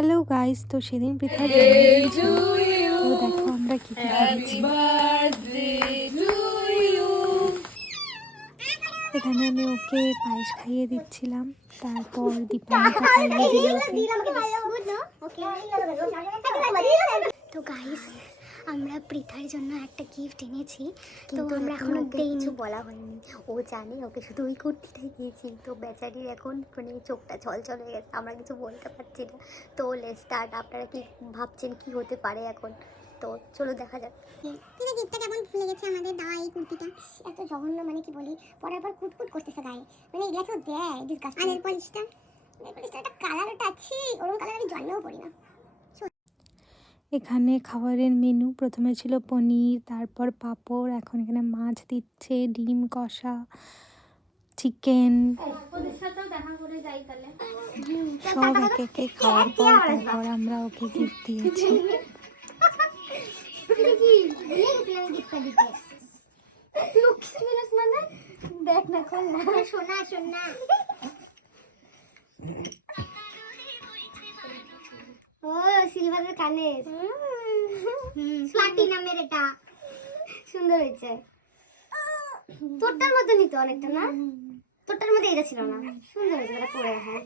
Hello guys, তো সেদিন পৃথার জন্মদিন ছিল। তো দেখো আমরা কি কি করেছি। এখানে আমি ওকে পায়েস খাইয়ে দিচ্ছিলাম, তারপর দীপান্বিতা খাইয়ে দিল ওকে। তো গাইস, আমরা পৃথার জন্য একটা গিফট এনেছি, তো আমরা এখনো কিছু বলা হয়নি। ও জানে, ওকে শুধু ওই কুর্তিটাই দিয়েছি। তো বেচারির এখন মানে চোখটা ছলছল হয়ে গেছে, আমরা কিছু বলতে পারছি না। তো লেটস স্টার্ট। আপনারা কি ভাবছেন কি হতে পারে এখন? তো চলো দেখা যাক। কিন্তু গিফটটা কেমন ভুলে গেছে আমাদের দেওয়া এই কুর্তিটা। এত জঘন্য, মানে কি বলি, পরার পর কুটকুট করতেছে গায়ে। মানে এগুলা কেউ দেয়? ডিসকাস্টিং। আর নেল পলিশটা একটা কালারটা আছে, ওরকম কালার আমি জন্মেও পড়ি না। এখানে খাবারের মেনু প্রথমে ছিল পনির, তারপর পাঁপড়, এখন এখানে মাছ দিচ্ছে, ডিম কষা, চিকেন, সব এক একে খাওয়ার পর তারপর আমরা ওকে গিফট দিয়েছি। দেখ না, খোল না। শোনা শোনা, ও সিলভারের কানের প্লাটিনামের, এটা সুন্দর হয়েছে। তোরটার মধ্যে নিতে অনেকটা না, তোরটার মধ্যে এটা ছিল না। সুন্দর হয়েছে এটা পরে। হ্যাঁ